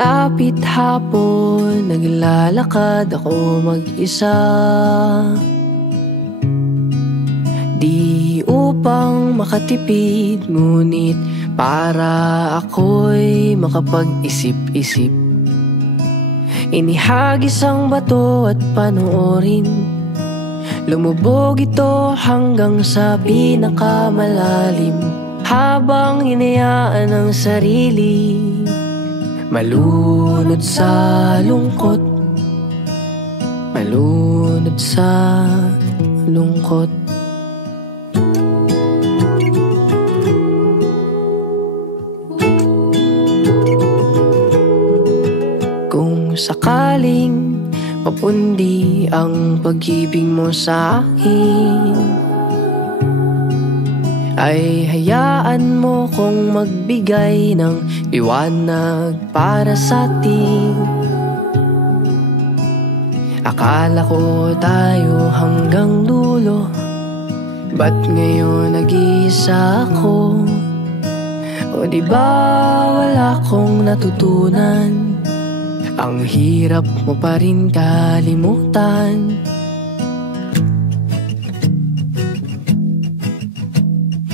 Lapit hapon, naglalakad ako mag-isa, di upang makatipid, ngunit para ako'y makapag-isip-isip. Inihagis ang bato at panoorin, lumubog ito hanggang sa pinakamalalim, habang hinayaan ang sarili malunod sa lungkot, malunod sa lungkot. Kung sakaling papundi ang pag-ibig mo sa akin, ay hayaan mo kong magbigay ng liwanag para sa atin. Akala ko tayo hanggang dulo, ba't ngayon nag-iisa ako? O diba wala kong natutunan? Ang hirap mo pa rin kalimutan.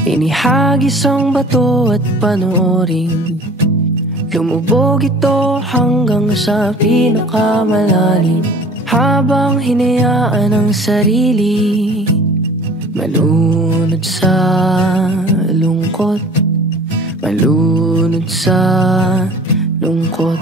Inihagis ang bato at panoorin, lumubog ito hanggang sa pinakamalalim, habang hinayaan ang sarili malunod sa lungkot, malunod sa lungkot.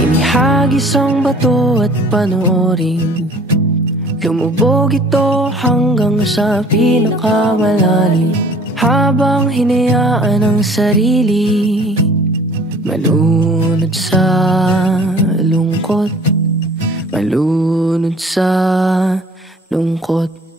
Inihagis ang bato at panoorin, lumubog ito hanggang sa pinakamalalim, habang hinayaan ang sarili malunod sa lungkot, malunod sa lungkot.